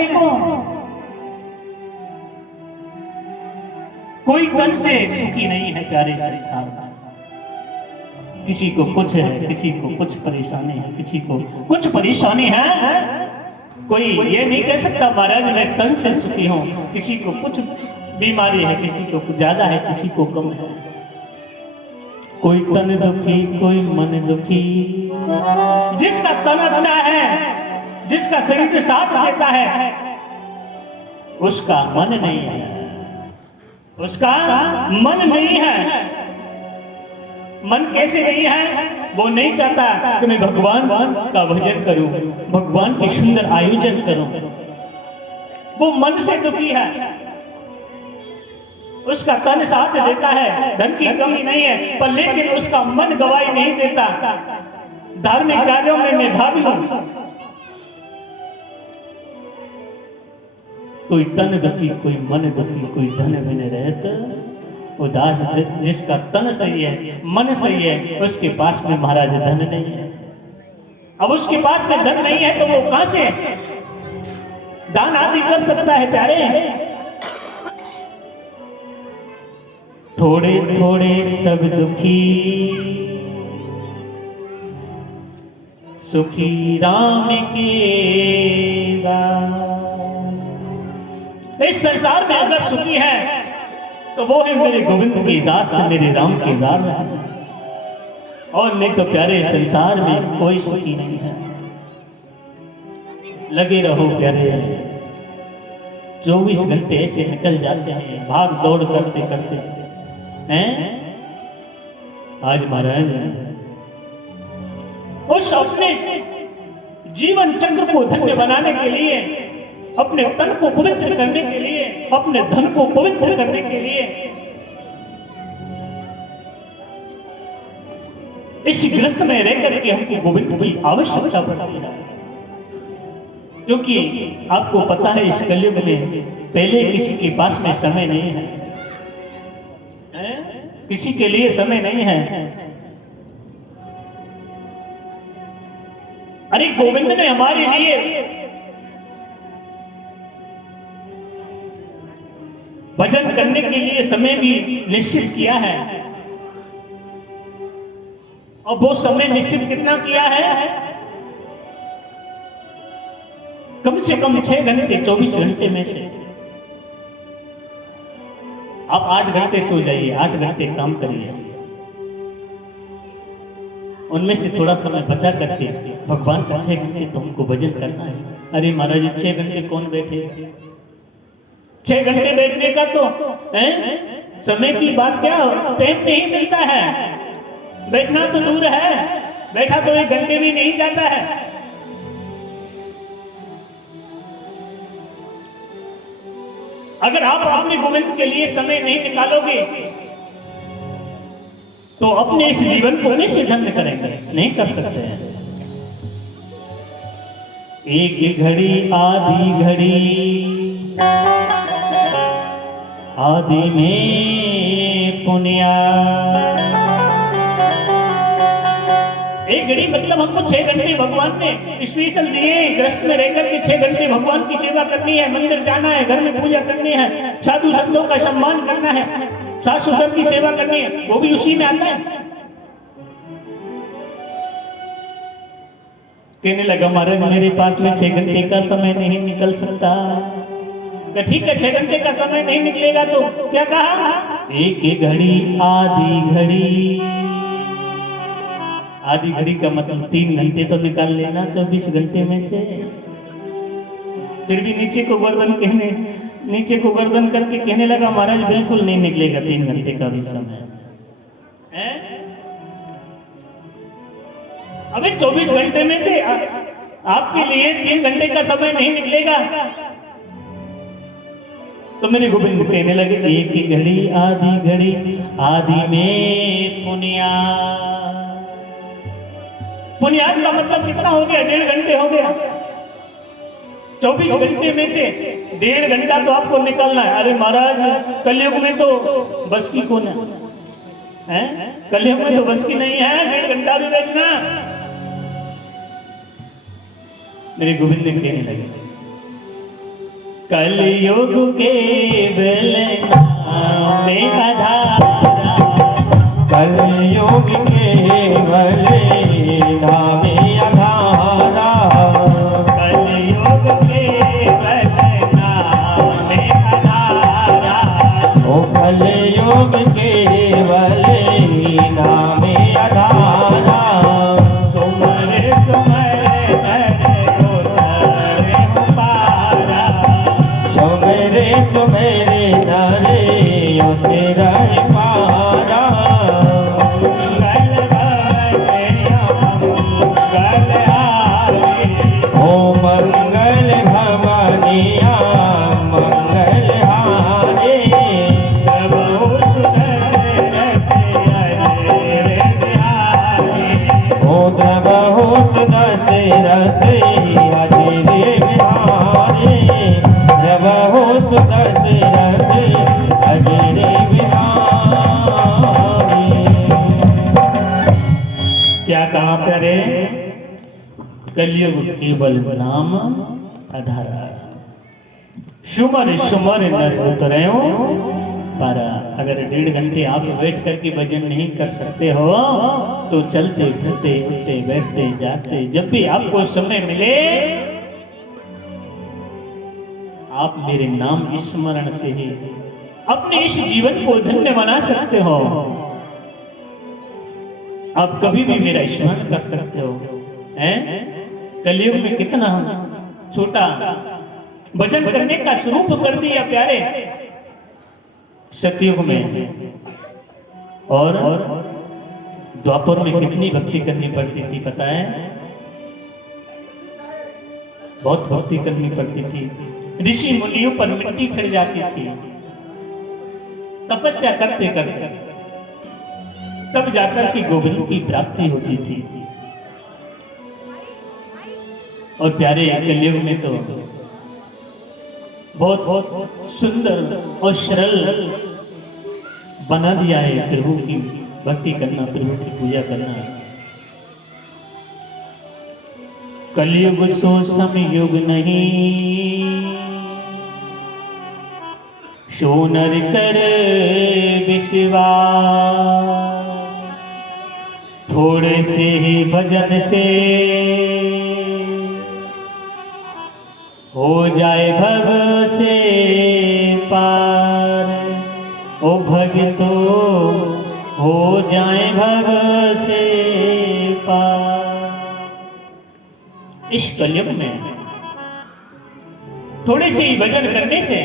किसी को कोई तन से सुखी नहीं है प्यारे संसार में। किसी को कुछ है, किसी को कुछ परेशानी है, किसी को कुछ परेशानी है। कोई ये नहीं कह सकता महाराज मैं तन से सुखी हूं। किसी को कुछ बीमारी है, किसी को कुछ ज्यादा है, किसी को कम है। कोई तन दुखी, कोई मन दुखी। जिसका तन अच्छा है, जिसका शरीर साथ देता है, उसका मन नहीं है, उसका मन नहीं है। मन कैसे नहीं है? वो नहीं चाहता कि मैं भगवान का भजन करूं, भगवान के सुंदर आयोजन करूं। वो मन से दुखी है। उसका तन साथ देता है, धन की कमी नहीं है, पर लेकिन उसका मन गवाही नहीं देता। धार्मिक कार्यों में मैं भाग लूं। कोई तन दुखी, कोई मन दुखी, कोई धन बिन रहत उदास। जिसका तन सही है, मन सही है, उसके पास में महाराज धन नहीं है। अब उसके पास में धन नहीं है तो वो कहां से दान आदि कर सकता है प्यारे? थोड़े थोड़े सब दुखी, सुखी राम के दास। इस संसार में अगर सुखी है तो वो है मेरे गोविंद के दास, मेरे राम के दास। और नहीं तो प्यारे संसार में कोई सुखी नहीं है। लगे रहो प्यारे, 24 घंटे ऐसे निकल जाते हैं भाग दौड़ करते करते हैं। आज महाराज उस अपने जीवन चक्र को धन्य बनाने के लिए, अपने तन को पवित्र करने के लिए, अपने धन को पवित्र करने के लिए इस ग्रस्त में रह करके हमको गोविंद की आवश्यकता पड़ती है। क्योंकि आपको पता है इस कलयुग में पहले किसी के पास में समय नहीं है, किसी के लिए समय नहीं है। अरे गोविंद ने हमारे लिए भजन करने के लिए समय भी निश्चित किया है। और वो समय निश्चित कितना किया है? कम से कम 6 घंटे 24 घंटे में से आप 8 घंटे सो जाइए, 8 घंटे काम करिए, उनमें से थोड़ा समय बचा करके भगवान का 6 घंटे तो हमको भजन करना है। अरे महाराज 6 घंटे कौन बैठे? 6 घंटे बैठने का तो समय की बात क्या, टाइम नहीं मिलता है। बैठना तो दूर है, बैठा तो 1 घंटे भी नहीं जाता है। अगर आप अपने गोविंद के लिए समय नहीं निकालोगे तो अपने इस जीवन को कैसे धन्य करेंगे? नहीं कर सकते हैं। एक घड़ी आधी घड़ी, आदि में पुण्या। एक घड़ी मतलब हमको 6 घंटे भगवान ने स्पेशल दिए। ग्रस्त में रहकर के 6 घंटे भगवान की सेवा करनी है, मंदिर जाना है, घर में पूजा करनी है, साधु संतों का सम्मान करना है, सास ससुर की सेवा करनी है, वो भी उसी में आता है। कहने लगा महाराज मेरे पास में 6 घंटे का समय नहीं निकल सकता। तो ठीक है 6 घंटे का समय नहीं निकलेगा तो क्या कहा? एक घड़ी आधी घड़ी। आधी घड़ी का मतलब 3 घंटे तो निकाल लेना 24 घंटे में से। फिर भी नीचे को गर्दन करके कहने लगा महाराज बिल्कुल नहीं निकलेगा 3 घंटे का भी समय है। अबे 24 घंटे में से आपके लिए 3 घंटे का समय नहीं निकलेगा। तो मेरे गोविंद कहने लगे एक घड़ी आधी घड़ी, आधी में पुण्या। पुण्यात का मतलब कितना हो गया? 1.5 घंटे हो गया। 24 घंटे में से 1.5 घंटा तो आपको निकालना है। अरे महाराज कलयुग में तो बस की कौन है? कलयुग में तो बस की नहीं है 1.5 घंटा भी बैठना। मेरे गोविंद कहने लगे कलयुग केवल नाम आधारा, कलयुग केवल नाम आधारा, कलयुग केवल नाम आधारा, ओ कलयुग केवल नाम आधारा, सुमर सुमर नर उतर पारा, सुमेरे सुमेरे नरे उतरा पारा, मंगल भवनिया मंगल हारे, ओ मंगल भवनिया मंगल हारे, प्रभु सुदशरथ अजय बिहारी, ओ प्रभु दशरथ अजय बिहारी, प्रभु दशरथ अजय बिहारी। क्या कहा प्यारे? कलयुग केवल नाम आधारा, सुमर सुमर नर उतरयो पारा। अगर 1.5 घंटे आप बैठ करके भजन नहीं कर सकते हो तो चलते फिरते उठते बैठते जाते जब भी आपको समय मिले आप मेरे नाम स्मरण से ही अपने इस जीवन को धन्य बना सकते हो। आप कभी भी मेरा स्मरण कर सकते हो। हैं? कलयुग में कितना छोटा भजन करने का स्वरूप कर दिया प्यारे सतयुग में, और द्वापर में कितनी भक्ति करनी पड़ती थी पता है? बहुत भक्ति करनी पड़ती थी। ऋषि मुनियों पर मिट्टी चढ़ जाती थी तपस्या करते करते, तब जाकर के गोविंद की प्राप्ति होती थी। और प्यारे कलयुग में तो बहुत बहुत सुंदर और सरल बना दिया है प्रभु की भक्ति करना, प्रभु की पूजा करना। कलयुग सो समयुग नहीं, सो नर कर विश्वास, थोड़े से ही भजन से हो जाए भव से पार, ओ भगतो हो जाए भव से पार। इस कलयुग में थोड़े से ही भजन करने से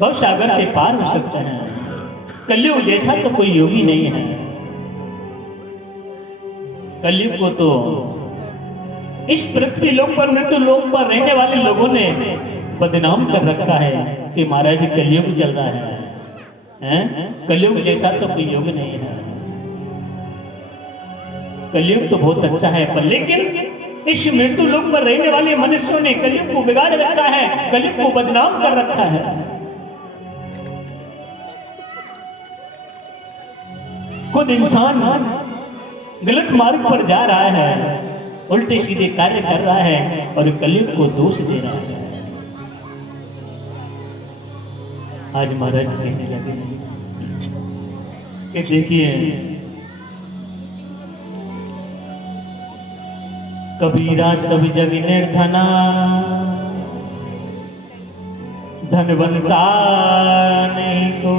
भव सागर से पार हो सकते हैं। कलयुग जैसा तो कोई योगी नहीं है। कलयुग को तो इस पृथ्वी लोक पर मृत्यु लोक पर रहने वाले लोगों ने बदनाम कर रखा है कि महाराज कलयुग चल रहा है, हैं? कलयुग जैसा तो कोई युग नहीं है। कलयुग तो बहुत अच्छा है, पर लेकिन इस मृत्यु लोक पर रहने वाले मनुष्यों ने कलयुग को बिगाड़ रखा है, कलयुग को बदनाम कर रखा है। खुद इंसान गलत मार्ग पर जा रहा है, उल्टे सीधे कार्य कर रहा है और कलयुग को दोष दे रहा है। आज महाराज कहने लगे कि देखिए कबीरा सब जग निर्धना, धनवंता नहीं को,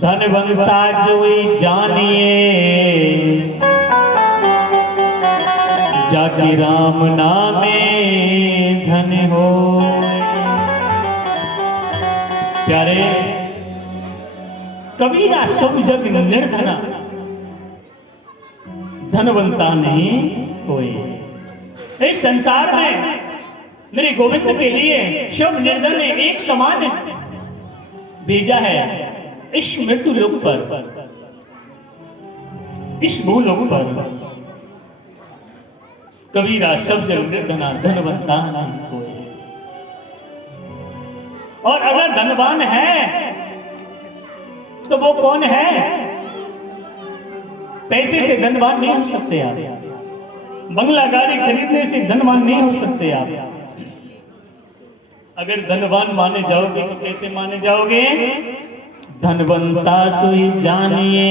धनवंता जो जानिए जाके राम नामे धन हो। प्यारे कबीरा सब जग निर्धना, धनवंता नहीं कोई। इस संसार में मेरे गोविंद के लिए सब निर्धन ने एक समान भेजा है। इस मृत्यु लोक पर, इस भूलोक पर कबीरा सब जग निर्धना, धनवंता नहीं कोई। और अगर धनवान है तो वो कौन है? पैसे से धनवान नहीं हो सकते आप, बंगला गाड़ी खरीदने से धनवान नहीं हो सकते आप, अगर धनवान माने जाओगे तो कैसे माने जाओगे? धनवंता सोई जानिए,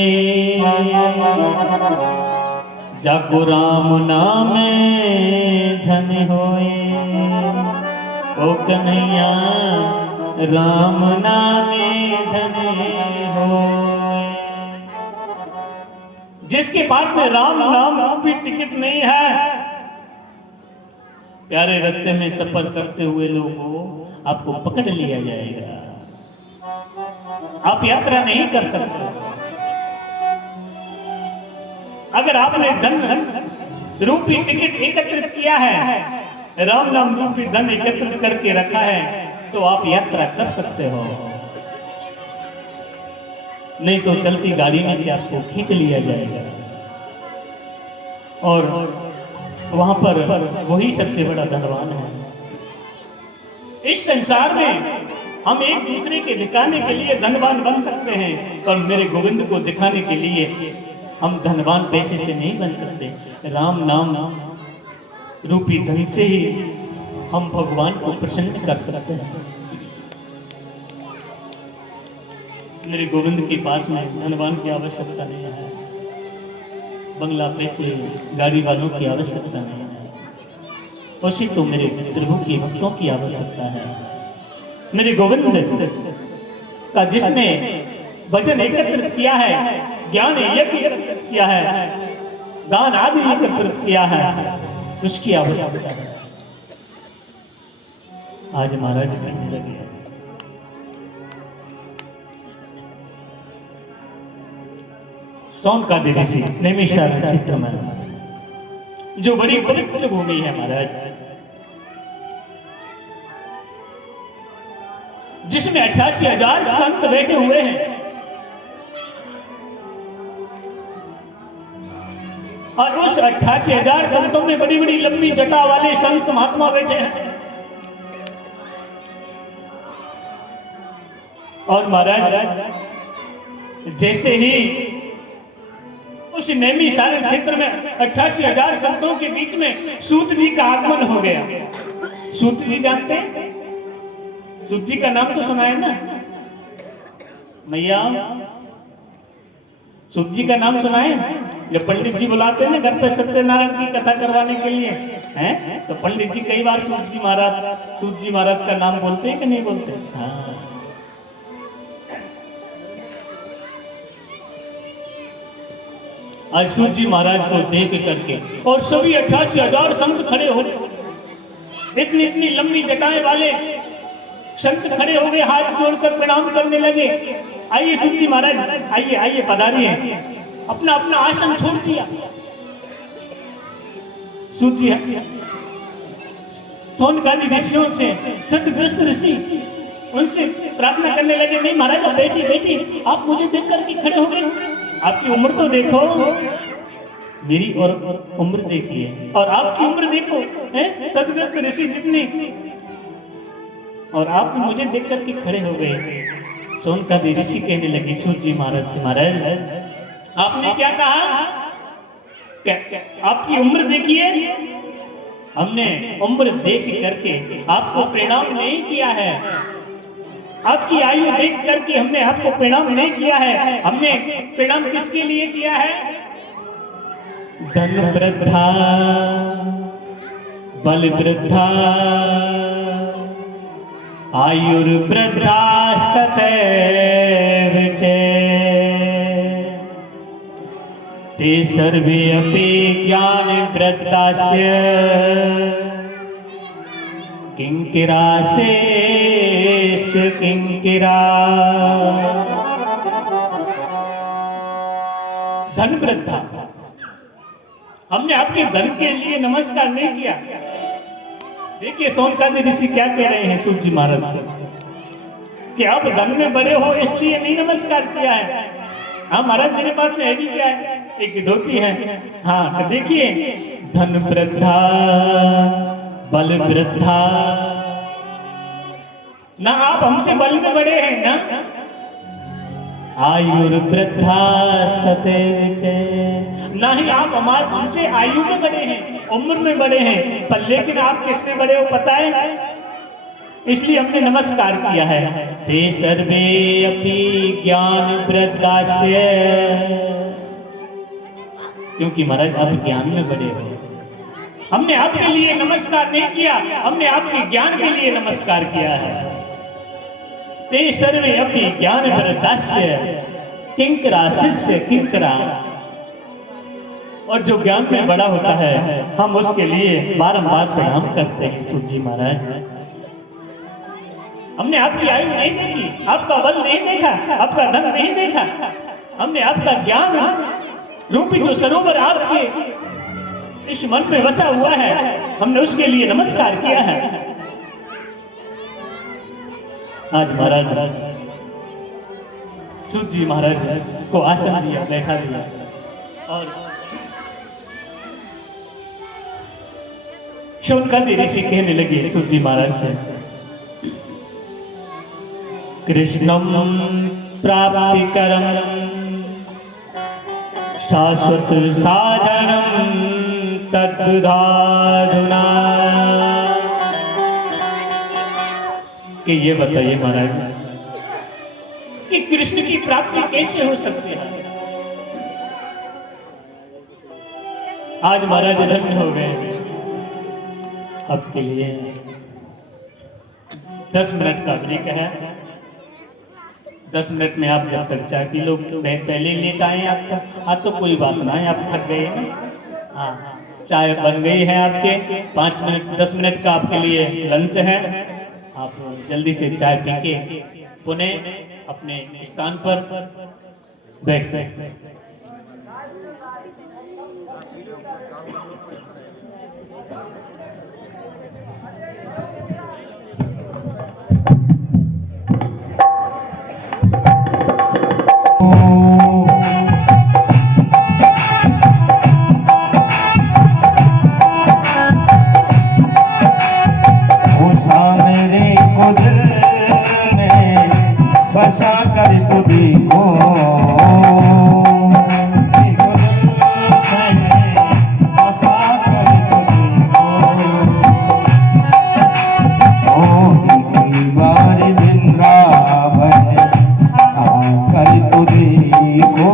जाको राम नाम धन होए। ओ कन्हैया राम नामे धन होए। जिसके पास में राम नाम रूपी टिकट नहीं है, प्यारे रास्ते में सफर करते हुए लोगों आपको पकड़ लिया जाएगा, आप यात्रा नहीं कर सकते। अगर आपने धन रूपी टिकट एकत्रित किया है, राम नाम रूपी धन एकत्रित करके रखा है, तो आप यात्रा कर सकते हो। नहीं तो चलती गाड़ी में से आपको खींच लिया जाएगा और वहां पर वही सबसे बड़ा धनवान है। इस संसार में हम एक दूसरे के दिखाने के लिए धनवान बन सकते हैं, पर मेरे गोविंद को दिखाने के लिए हम धनवान पैसे से नहीं बन सकते। राम नाम रूपी धन से ही हम भगवान को प्रसन्न कर सकते हैं। मेरे गोविंद के पास में धनवान की आवश्यकता नहीं है, बंगला पैसे गाड़ी वालों की आवश्यकता नहीं है, उसी तो मेरे प्रभु की भक्तों की आवश्यकता है। मेरे गोविंद का जिसने भजन एकत्रित किया है, ज्ञान एकत्रित किया है, दान आदि एकत्रित किया है, उसकी आवश्यकता है। आज महाराज कहने लगे सोन का ऋषि नैमिषारण्य क्षेत्र में जो बड़ी पवित्र भूमि है महाराज, जिसमें 88,000 संत बैठे हुए हैं और उस 88,000 संतों में बड़ी बड़ी लंबी जटा वाले संत महात्मा बैठे हैं। और महाराज जैसे ही उस नैमिषारण्य क्षेत्र में 88,000 संतों के बीच में सूत जी का आगमन हो गया। सूत जी जानते हैं? सूत जी का नाम तो सुना है ना मैया? सूत जी का नाम सुना है? जब पंडित जी बुलाते हैं ना घर पे सत्यनारायण की कथा करवाने के लिए, हैं तो पंडित जी कई बार सूत जी महाराज का नाम बोलते हैं कि नहीं बोलते? हाँ। आज सूत जी महाराज को देख करके और सभी 88,000 संत खड़े हो गए, इतनी इतनी लंबी जटाएं वाले संत खड़े हो गए, हाथ जोड़कर प्रणाम करने लगे। आइए सूत जी महाराज, आइए आइए पधारिए। अपना अपना आसन छोड़ दिया। सूत जी सोनकादि ऋषियों से सतग्रस्त ऋषि उनसे प्रार्थना करने लगे, नहीं महाराज आप बैठिए बैठिए, आप मुझे देख करके खड़े हो गए, आपकी उम्र तो देखो, मेरी और उम्र देखिए और आपकी उम्र देखो, सतग्रस्त ऋषि जितनी, और आप मुझे देख करके खड़े हो गए। सोनकादि ऋषि कहने लगे सूत जी महाराज से, महाराज आपने क्या कहा? आपकी उम्र देखिए, हमने उम्र देख करके आपको प्रणाम नहीं किया है, आपकी आयु देख करके हमने आपको प्रणाम नहीं किया है। हमने प्रणाम किसके लिए किया है? धन वृद्धा बल वृद्धा आयुर्वृद्धा ते सर्वे अपि ज्ञान वृद्धास्य किंकिराशेष किंकिरा। धन वृद्धा, हमने आपके धन के लिए नमस्कार नहीं किया। देखिए सोनकादि ऋषि क्या कह रहे हैं सूत जी महाराज से कि आप धन में बड़े हो इसलिए नहीं नमस्कार किया है। हाँ महाराज मेरे पास में है भी क्या है? एक धोती है। हाँ तो देखिए, धन वृद्धा बल वृद्धा, ना आप हमसे बल में बड़े हैं ना आयुर्वृद्धा ना ही आप हमसे आयु में बड़े हैं, उम्र में बड़े हैं, पर लेकिन आप किस में बड़े हो पता है? इसलिए हमने नमस्कार किया है। ते सर्वे अपि ज्ञान वृद्धास्य, क्योंकि महाराज आप ज्ञान में बड़े हो। हमने आपके लिए नमस्कार नहीं किया, हमने आपके ज्ञान के लिए नमस्कार किया है। ते सर्वे अपि ज्ञान वृद्धास्य किंकरा शिष्य किंकरा, और जो ज्ञान में बड़ा होता है हम उसके लिए बारंबार प्रणाम करते हैं। सूत जी महाराज, हमने आपकी आयु नहीं देखी, आपका बल नहीं देखा, आपका धन नहीं देखा, हमने आपका ज्ञान रूपी जो सरोवर आपके इस मन में बसा हुआ है, हमने उसके लिए नमस्कार किया है। आज महाराज सूत जी महाराज को आसन दिया, बैठा दिया, और शौनकादि ऋषि कहने लगे सूत जी महाराज से, कृष्णम प्राप्तिकरम शाश्वत साधनम तद्धाधुना। कि ये बताइए महाराज कि कृष्ण की प्राप्ति कैसे हो सकती है। आज महाराज धन्य हो गए। आपके लिए 10 मिनट का ब्रेक है। 10 मिनट में आप जब तक चाय पी लो, पहले लेट आए आपका, आज तो कोई बात ना है, आप थक गए हैं। हाँ, चाय बन गई है आपके, 5 मिनट 10 मिनट का आपके लिए लंच है। आप जल्दी से चाय पी के पुनः अपने स्थान पर बैठ सकते हैं। बसा कर तो देखो, बसा कर तो देखो, ओ बार वृंदावन आकर तो देखो,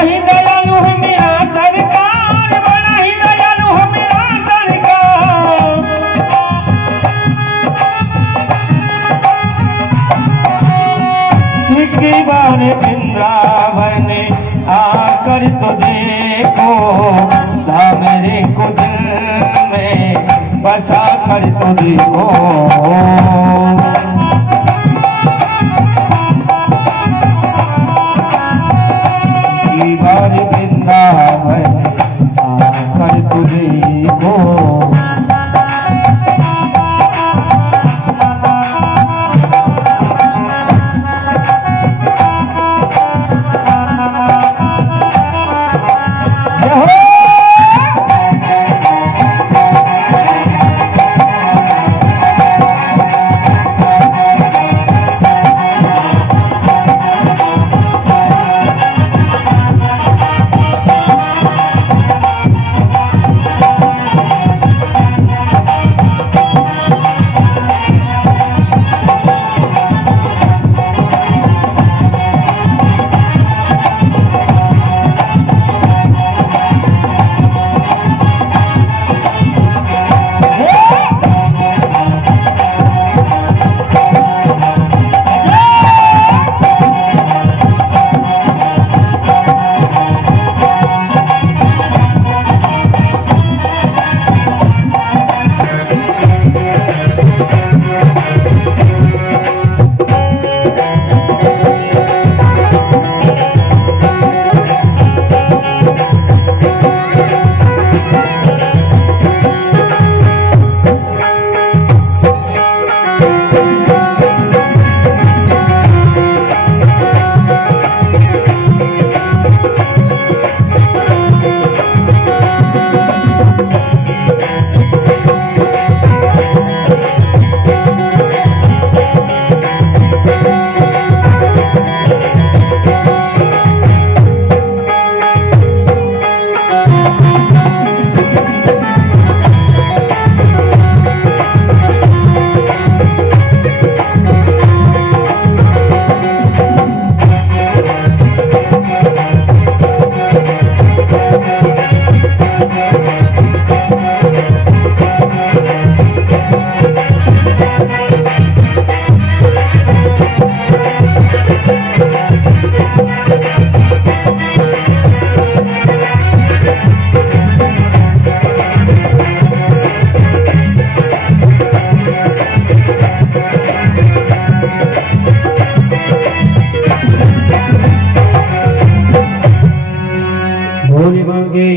ही दयालु है मेरा सरकार, बड़ा ही दयालु है मेरा सरकार। एक बार वृंदावन आकर तो देखो, सामने को दिल में बसा कर तो देखो। एक बार वृंदावन आकर तो देखो।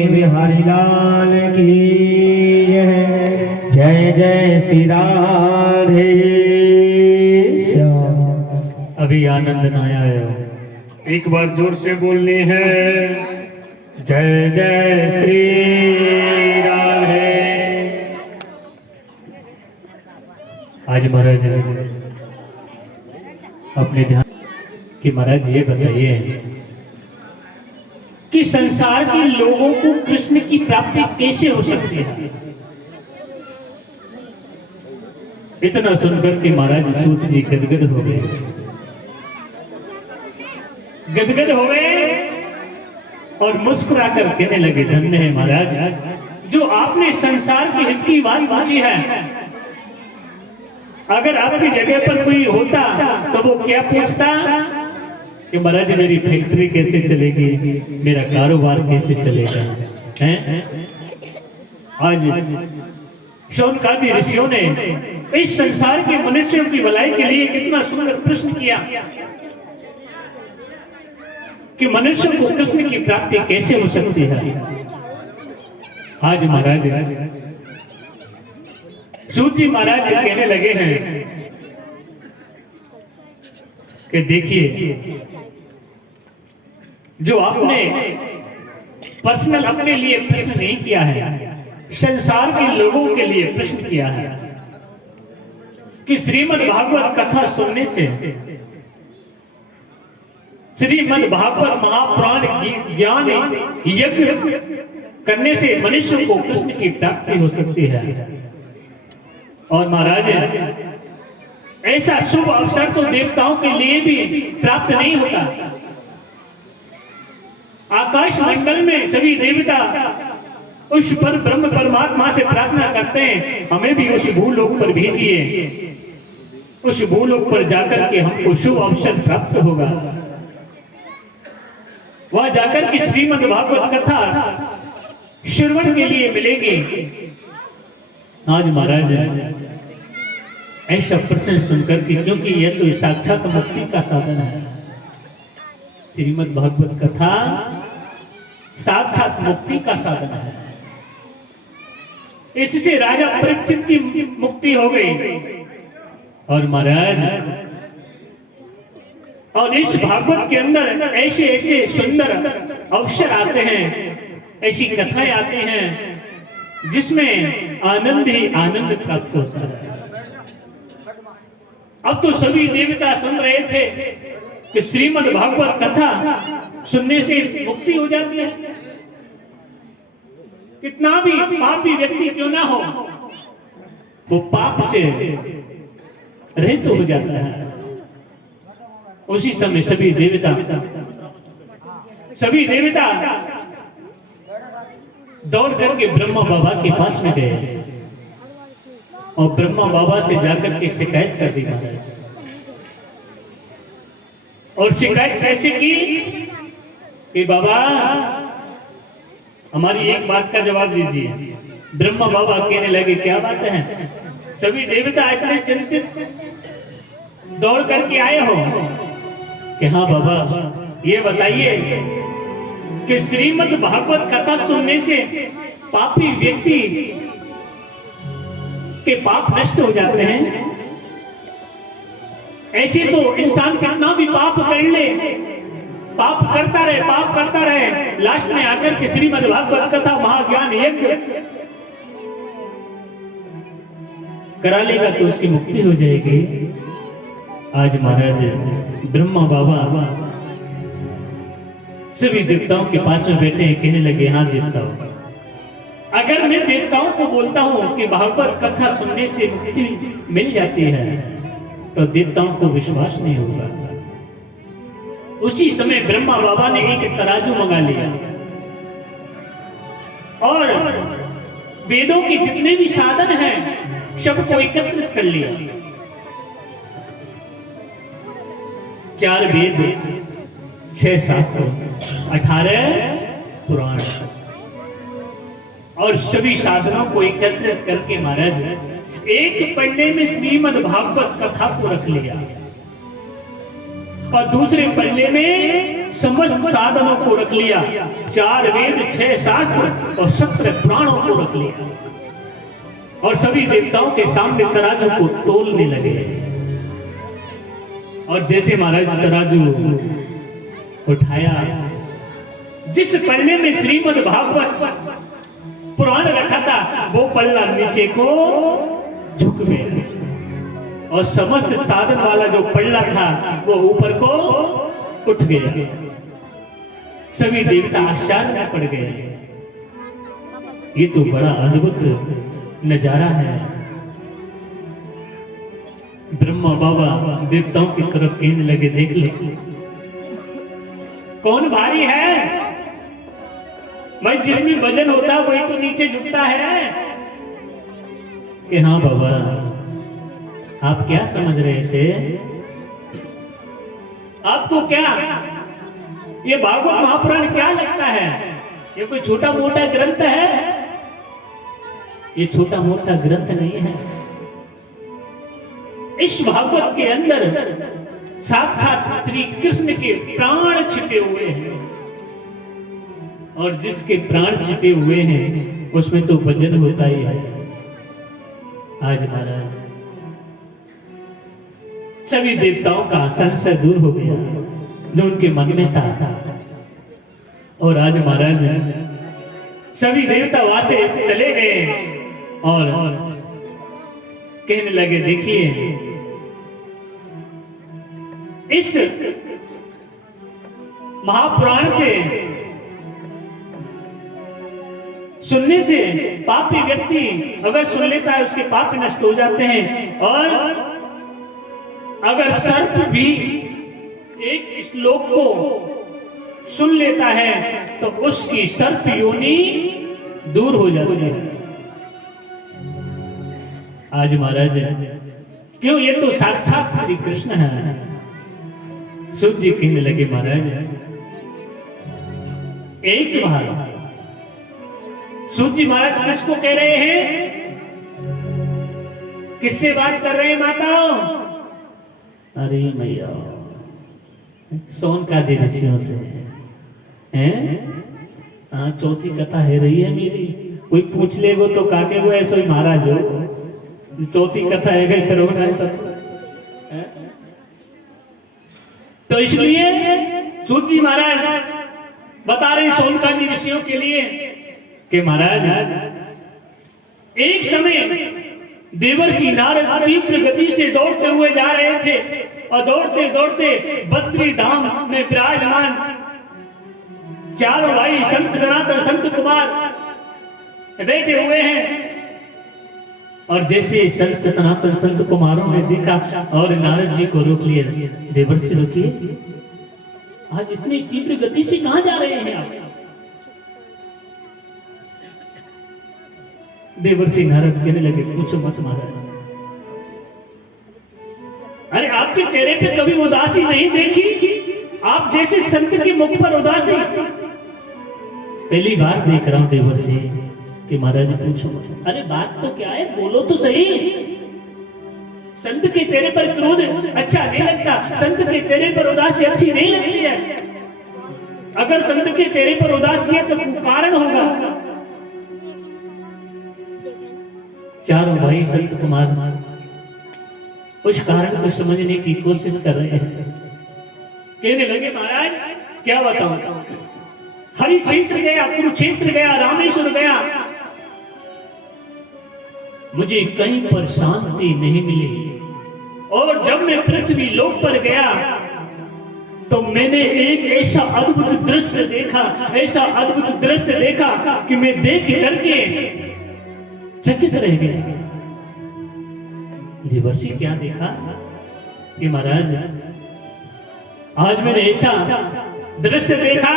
बिहारी लाल की जय जय श्री राधे श्याम। अभी आनंद न आया है, एक बार जोर से बोलने हैं जय जय श्री राधे। आज महाराज अपने ध्यान कि महाराज ये बताइए कि संसार के लोगों को कृष्ण की प्राप्ति कैसे हो सकती है। इतना सुनकर के महाराज सूत जी गदगद हो गए, गदगद हो गए और मुस्कुरा कर कहने लगे, धन्य है महाराज जो आपने संसार के हित की बात पूछी है। अगर आपकी जगह पर कोई होता तो वो क्या पूछता कि महाराज मेरी फैक्ट्री कैसे चलेगी, मेरा कारोबार कैसे चलेगा। हैं? आज शौनकादि ऋषियों ने इस संसार के मनुष्यों की भलाई के लिए कितना सुंदर प्रश्न किया कि मनुष्य को कृष्ण की प्राप्ति कैसे हो सकती है। आज महाराज सूत जी महाराज कहने लगे हैं कि देखिए जो आपने पर्सनल अपने लिए प्रश्न नहीं किया है, संसार के लोगों के लिए प्रश्न किया है कि श्रीमद् भागवत कथा सुनने से, श्रीमद् भागवत महापुराण ज्ञान यज्ञ करने से मनुष्य को कृष्ण की प्राप्ति हो सकती है। और महाराज ऐसा शुभ अवसर तो देवताओं के लिए भी प्राप्त नहीं होता। आकाश मंडल में सभी देवता उस पर ब्रह्म परमात्मा से प्रार्थना करते हैं, हमें भी उस भूलोक पर भेजिए, उस भूलोक पर जाकर के हमको शुभ अवसर प्राप्त होगा, वहां जाकर के श्रीमद् भागवत कथा श्रवण के लिए मिलेगी। आज महाराज ऐसा प्रश्न सुनकर के, क्योंकि यह तो साक्षात मुक्ति का साधन है, श्रीमद् भागवत कथा साक्षात मुक्ति का साधन है। इससे राजा परीक्षित की मुक्ति हो गई। और महाराज, और इस भागवत के अंदर ऐसे ऐसे सुंदर अवसर आते हैं, ऐसी कथाएं आती हैं जिसमें आनंद ही आनंद प्राप्त होता है। अब तो सभी देवता सुन रहे थे कि श्रीमद् भागवत कथा सुनने से मुक्ति हो जाती है। कितना भी पापी व्यक्ति क्यों ना हो, वो पाप से रहित हो जाता है। उसी समय सभी देवता दौड़ करके ब्रह्मा बाबा के पास में गए और ब्रह्मा बाबा से जाकर के शिकायत कर दी। और शिकायत कैसे की कि बाबा हमारी एक बात का जवाब दीजिए। ब्रह्मा बाबा कहने लगे, क्या बात है? सभी देवता इतने चिंतित दौड़ करके आए हो कि हाँ बाबा, ये बताइए कि श्रीमद् भागवत कथा सुनने से पापी व्यक्ति के पाप नष्ट हो जाते हैं। ऐसे तो इंसान कितना भी पाप कर ले, पाप करता रहे, लास्ट में आकर के श्रीमद् भागवत कथा महाज्ञान यज्ञ करा लेगा तो उसकी मुक्ति हो जाएगी। आज महाराज ब्रह्मा बाबा सभी देवताओं के पास में बैठे हैं, कहने लगे, हाँ देवताओं, अगर मैं देवताओं को बोलता हूं कि भागवत कथा सुनने से मुक्ति मिल जाती है तो देवताओं को विश्वास नहीं होगा। उसी समय ब्रह्मा बाबा ने एक तराजू मंगा लिया और वेदों के जितने भी साधन हैं सबको एकत्रित कर लिया। 4 वेद, 6 शास्त्र, 18 पुराण और सभी साधनों को एकत्रित करके महाराज एक पन्ने में श्रीमद् भागवत कथा को रख लिया और दूसरे पन्ने में समस्त साधनों को रख लिया। 4 वेद, 6 शास्त्र और 17 पुराणों को रख लिया और सभी देवताओं के सामने तराजू को तोलने लगे। और जैसे महाराज तराजू उठाया, जिस पन्ने में श्रीमद् भागवत पुराण रखा था वो पल्ला नीचे को झुक गया और समस्त साधन वाला जो पल्ला था वो ऊपर को उठ गया। सभी देवता आश्चर्य में पड़ गए। ये तो बड़ा अद्भुत नजारा है। ब्रह्मा बाबा देवताओं की तरफ कहने लगे, देख ले कौन भारी है? भाई जिसमें वजन होता है वही तो नीचे झुकता है। कि हाँ बाबा, आप क्या समझ रहे थे? आपको क्या ये भागवत महापुराण क्या लगता है? ये कोई छोटा मोटा ग्रंथ है? ये छोटा मोटा ग्रंथ नहीं है। इस भागवत के अंदर साक्षात श्री कृष्ण के प्राण छिपे हुए हैं और जिसके प्राण छिपे हुए हैं उसमें तो वजन होता ही है। आज महाराज सभी देवताओं का संशय दूर हो गया जो उनके मन में था। और आज महाराज सभी देवता वहां से चले गए और कहने लगे, देखिए इस महापुराण से सुनने से पापी व्यक्ति अगर सुन लेता है उसके पाप नष्ट हो जाते हैं। और अगर सर्प भी एक श्लोक को सुन लेता है तो उसकी सर्प योनि दूर हो जाती है। आज महाराज क्यों, ये तो साक्षात श्री कृष्ण है। सूत जी कहने लगे महाराज एक बार। सूत जी महाराज किसको कह रहे हैं, किससे बात कर रहे हैं माता? अरे मैया सोन का दे ऋषियों से हैं। हाँ चौथी कथा है रही है मेरी, कोई पूछ लेगो तो काके को ऐसो ही महाराज हो, चौथी कथा है गई तो रोना है। तो इसलिए सूत जी महाराज बता रहे सोनकादी ऋषियों के लिए कि महाराज एक समय देवर्षि नारद तीव्र गति से दौड़ते हुए जा रहे थे और दौड़ते दौड़ते बद्री धाम में विराजमान चारों भाई संत सनातन संत कुमार बैठे हुए हैं। और जैसे संत सनातन संत कुमारों ने देखा और नारद जी को रोक लिया, देवर्षि रुकिए, आज इतनी तीव्र गति से कहां जा रहे हैं आप? देवर्षि नारद कहने लगे पूछो मत महाराज, अरे आपके चेहरे पे कभी उदासी नहीं देखी, आप जैसे संत के मुख पर उदासी पहली बार देख रहा हूं देवर्षि कि महाराज पूछो। अरे बात तो क्या है, बोलो तो सही। संत के चेहरे पर क्रोध अच्छा नहीं लगता, संत के चेहरे पर उदासी अच्छी नहीं लगती है। अगर संत के चेहरे पर उदासी है तो कारण होगा। चारों भाई संत कुमार उस कारण को समझने की कोशिश कर रहे हैं। कहने लगे महाराज क्या बताऊं, हरि क्षेत्र गया, कुरुक्षेत्र गया, रामेश्वर गया, मुझे कहीं पर शांति नहीं मिली। और जब मैं पृथ्वी लोक पर गया तो मैंने एक ऐसा अद्भुत दृश्य देखा, ऐसा अद्भुत दृश्य देखा कि मैं देख करके चकित रह गया। देवर्षि क्या देखा कि महाराज आज मैंने ऐसा दृश्य देखा,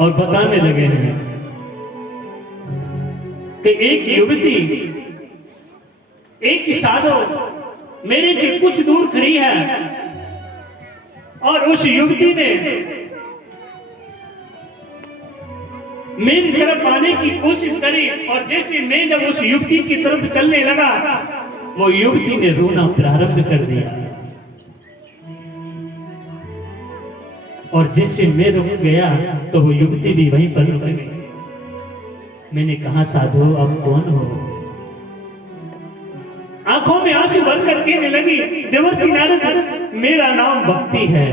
और बताने लगे हैं कि एक युवती, एक साधु मेरे से कुछ दूर खड़ी है और उस युवती ने मेरी तरफ आने की कोशिश करी, और जैसे मैं जब उस युवती की तरफ चलने लगा वो युवती ने रोना प्रारंभ कर दिया, और जैसे मैं रुक गया तो वो युवती भी वहीं पर रुक गई। मैंने कहा साधु अब कौन हो? आंखों में आंसू भरकर कहने लगी देवर्षि नारद मेरा नाम भक्ति है।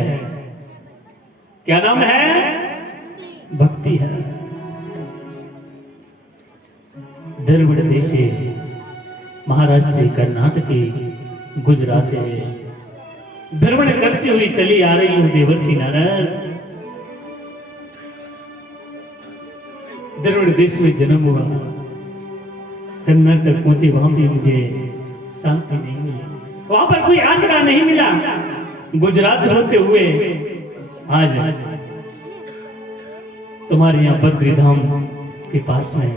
क्या नाम है? भक्ति है। द्रविड़ देशे महाराष्ट्र, कर्नाटक, गुजरात भ्रमण करती हुई चली आ रही हूं देवर्षि नारद। द्रविड़ देश में जन्म हुआ, कर्नाटक पहुंचे, वहां भी मुझे शांति नहीं मिली, वहां पर कोई आसरा नहीं मिला। गुजरात होते हुए आज तुम्हारे यहाँ बद्री धाम के पास में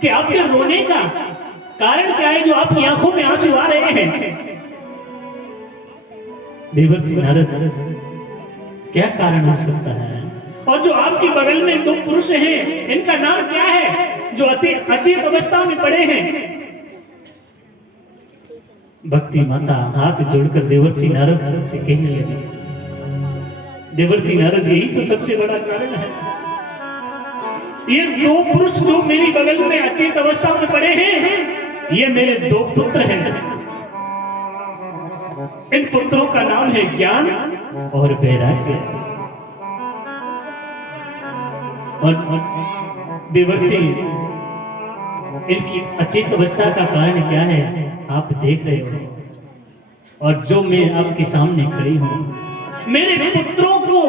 कि आपके रोने का कारण क्या है, जो आपकी आंखों में आंसू आ रहे हैं? देवर्षि नारद क्या कारण हो सकता है? और जो आपके बगल में दो पुरुष हैं इनका नाम क्या है, जो अचेत अवस्था में पड़े हैं? भक्ति माता हाथ जोड़कर देवर्षि नारद से कहने लगी, देवर्षि नारद यही तो सबसे बड़ा कारण है। ये दो पुरुष जो मेरी बगल में अचेत अवस्था में पड़े हैं, ये मेरे दो पुत्र हैं। इन पुत्रों का नाम है ज्ञान और वैराग्य। और देवर्षि इनकी अचेत अवस्था का कारण क्या है आप देख रहे हो, और जो मैं आपके सामने खड़ी हूं, मेरे पुत्रों को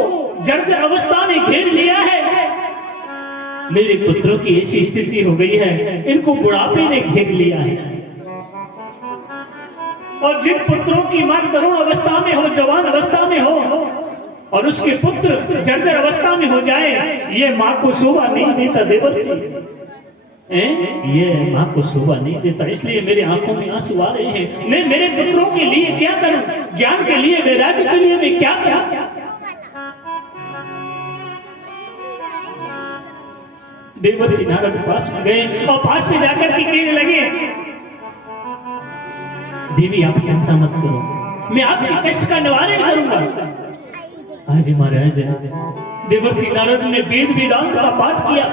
जर्जर अवस्था में घेर लिया है। मेरे पुत्रों की ऐसी स्थिति हो गई है, इनको बुढ़ापे ने घेर लिया है। और जिन पुत्रों की मां तरुण अवस्था में हो, जवान अवस्था में हो, और उसके पुत्र जर्जर अवस्था में हो जाए, ये मां को शोभा नहीं देता देवर्षि। ये मां को शोभा नहीं देता। इसलिए मेरे आंखों में आंसू आ रहे हैं। मैं मेरे पुत्रों के लिए क्या करूं? ज्ञान के लिए, वैराग्य के लिए मैं क्या करूं? देवर्षि नारद पास में गए और पास में जाकर के कहने लगे, देवी आप चिंता मत करो, मैं आपके कष्ट का निवारण करूंगा। आज महाराज देवर्षि नारद ने वेद वेदांत का पाठ किया,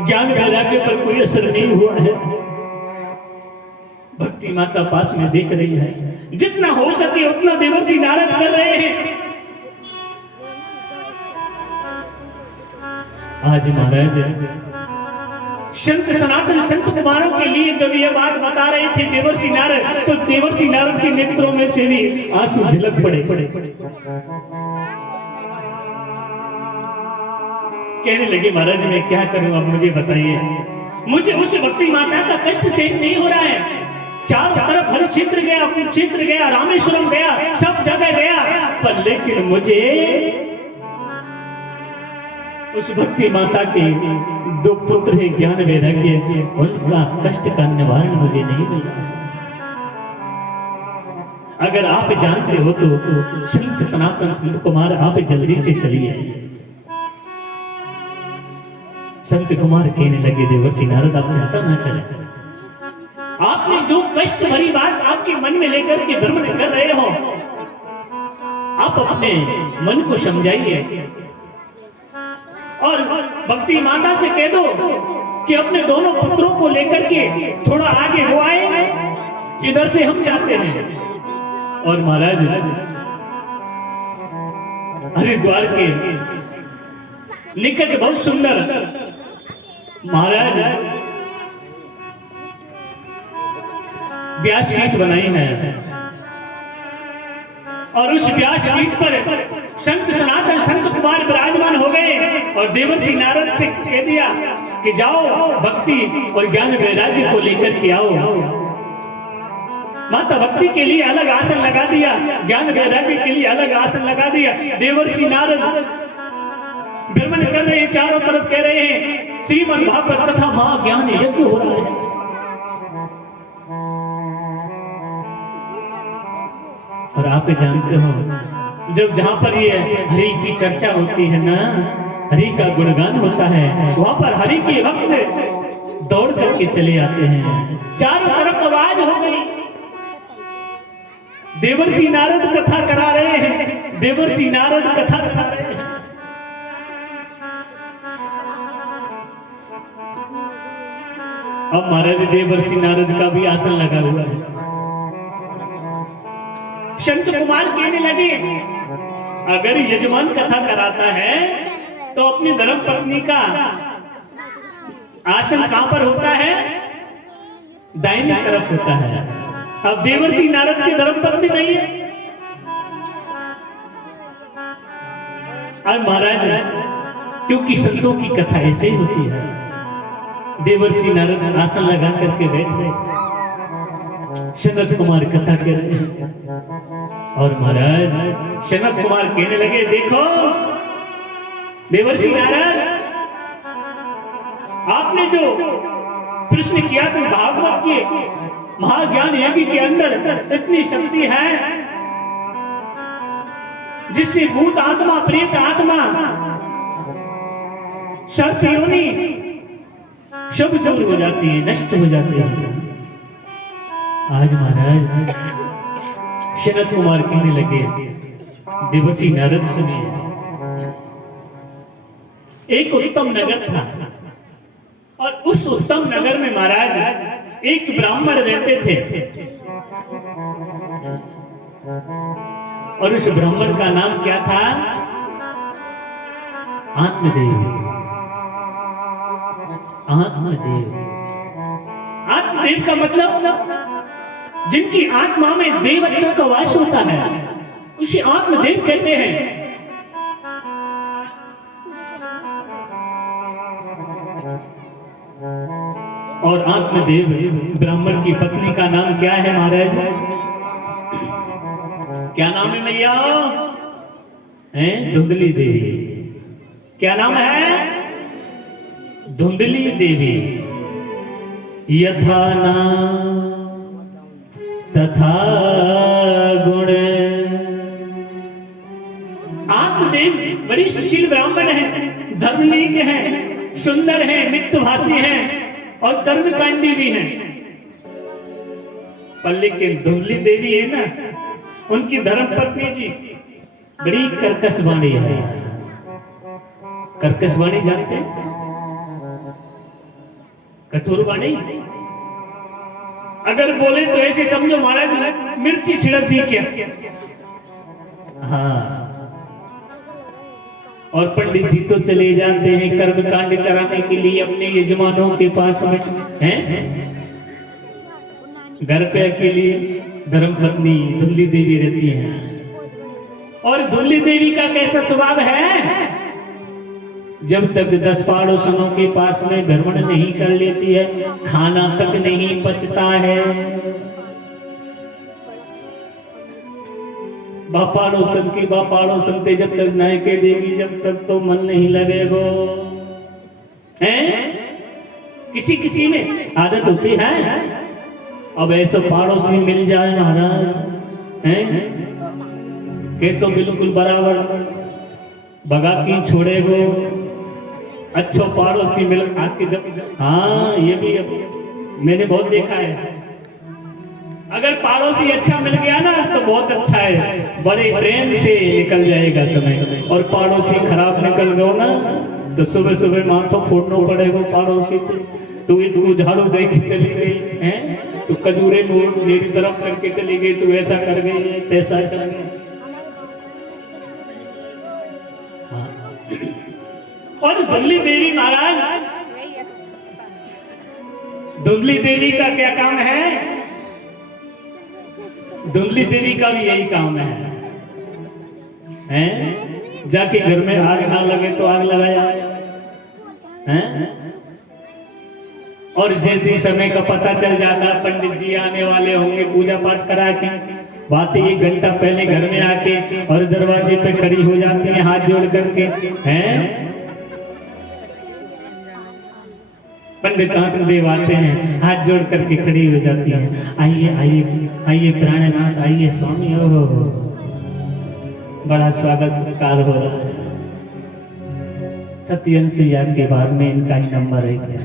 ज्ञान वैराग्य पर कोई असर नहीं हुआ है। भक्ति माता पास में देख रही है, जितना हो सके उतना देवर्षि नारद कर रहे हैं। आज महाराज संत सनातन संत कुमारों के लिए जब ये बात बता रहे थे देवर्षि नारद, तो देवर्षि नारद के नेत्रों में से भी आंसू झलक पड़े। कहने लगे, महाराज मैं क्या करूं, अब मुझे बताइए। मुझे उस भक्ति माता का कष्ट सहन नहीं हो रहा है। चारों तरफ हर क्षेत्र गया, कुरुक्षेत्र गया, रामेश्वरम गया, सब जगह गया, पर लेकिन मुझे उस भक्ति माता के दो पुत्र हैं ज्ञान वैराग्य, उनका कष्ट का निवारण मुझे नहीं मिल रहा। अगर आप जानते हो तो संत सनातन संत कुमार आप जल्दी से चलिए। संत कुमार कहने लगे, देवर्षि नारद आप चिंता न करें। आपने जो कष्ट भरी बात आपके मन में लेकर के भ्रमण कर रहे हो, आप अपने मन को समझाइए और भक्ति माता से कह दो कि अपने दोनों पुत्रों को लेकर के थोड़ा आगे हो आए, इधर से हम जाते हैं। और महाराज हरिद्वार के निकट बहुत सुंदर महाराज व्यासपीठ बनाई है, और उस व्यासपीठ पर संत सनातन संत कुमार विराजमान हो गए और देवर्षि नारद से कह दिया कि जाओ भक्ति और ज्ञान वैराग्य को लेकर के आओ। माता भक्ति के लिए अलग आसन लगा दिया, ज्ञान वैराग्य के लिए अलग आसन लगा दिया। देवर्षि नारद भ्रमण कर रहे हैं, चारों तरफ कह रहे हैं श्रीमद् भागवत कथा महाज्ञान यज्ञ हो रहा है। और आप जानते हो जब जहां पर ये हरि की चर्चा होती है ना, हरि का गुणगान होता है, वहां पर हरि के भक्त दौड़ करके चले आते हैं। चारों तरफ आवाज हो गई, देवर्षि नारद कथा करा रहे हैं, देवर्षि नारद कथा करा रहे हैं। अब महाराज देवर्षि नारद का भी आसन लगा हुआ है। संत कुमार कहने लगे, अगर यजमान कथा कराता है तो अपनी धर्म पत्नी का आसन कहां पर होता है? दाहिनी तरफ होता है। अब देवर्षि नारद की धर्म पत्नी नहीं है। अब महाराज क्योंकि संतों की कथा ऐसे ही होती है, देवर्षि नारद आसन लगा करके बैठ गए। सनत कुमार कथा कह रहे हैं और महाराज सनत कुमार कहने लगे, देखो देवर्षि नारद आपने जो प्रश्न किया तो भागवत के महाज्ञान यज्ञ के अंदर इतनी शक्ति है जिससे भूत आत्मा, प्रेत आत्मा, सर्प योनि सब दूर हो जाती है, नष्ट हो जाती है। आज महाराज शरद कुमार कहने लगे, देवर्षि नारद सुनिए, एक उत्तम नगर था और उस उत्तम नगर में महाराज एक ब्राह्मण रहते थे और उस ब्राह्मण का नाम क्या था? आत्मदेव। आत्मदेव, आत्मदेव का मतलब जिनकी आत्मा में देवत्व का वास होता है उसे आत्मदेव कहते हैं। और आत्मदेव ब्राह्मण की पत्नी का नाम क्या है महाराज? क्या नाम है भैया? धुंधली देवी। क्या नाम है? धुंधली देवी। यथा नाम तथा गुण। आत्मदेव बड़ी सुशील ब्राह्मण है, धर्मनीक है, सुंदर है, मितभाषी है और कर्मकांडी भी है। पर लेकिन धुंधली देवी है ना, उनकी धर्मपत्नी जी बड़ी कर्कश वाणी है। कर्कश वाणी जानते हैं? कठोर वाणी। अगर बोले तो ऐसे समझो महाराज मिर्ची छिड़क दी क्या। हाँ, और पंडित जी तो चले जाते हैं कर्मकांड कराने के लिए अपने यजमानों के पास में, हैं? घर पे अकेली धर्मपत्नी धुंधली देवी रहती है। और धुंधली देवी का कैसा स्वभाव है? जब तक 10 पड़ोसियों के पास में भ्रमण नहीं कर लेती है, खाना तक नहीं पचता है। बापाड़ोसन की बापाड़ोसन ते जब तक नए के देगी, जब तक तो मन नहीं लगेगो। हैं? किसी किसी में आदत होती है। अब ऐसा पड़ोसी मिल जाए महाराज, हैं? के तो बिल्कुल बराबर भगा की छोड़ेगो। अच्छा पड़ोसी मिल आपके जब, हाँ ये भी मैंने बहुत देखा है। अगर पड़ोसी अच्छा मिल गया ना तो बहुत अच्छा है, बड़े प्रेम से निकल जाएगा समय। और पड़ोसी खराब निकल गयो ना तो सुबह सुबह माथों फोड़ना पड़ेगा पड़ोसी को। तू इनको झाड़ू दे के चली गई है, तू कजूरे को मेरी तरफ करके चली गई, तू ऐसा कर गई, ऐसा कर गई। और धुंधली देवी महाराज, धुंधली देवी का क्या काम है? धुंधली देवी का भी यही काम है, हैं? जाके घर में आग ना लगे तो आग लगाया, हैं? और जैसे समय का पता चल जाता, पंडित जी आने वाले होंगे पूजा पाठ करा के, बातें 1 घंटा पहले घर में आके और दरवाजे पे खड़ी हो जाती हैं हाथ जोड़ करके, हैं? पंडित आत्मदेव आते हैं, हाथ जोड़ करके खड़ी हो जाती हैं। आइए आइए आइए प्राणनाथ, आइए स्वामी। हो बड़ा स्वागत सत्कार हो रहा है। सत्यन सुइया के बाद में इनका ही नंबर है क्या?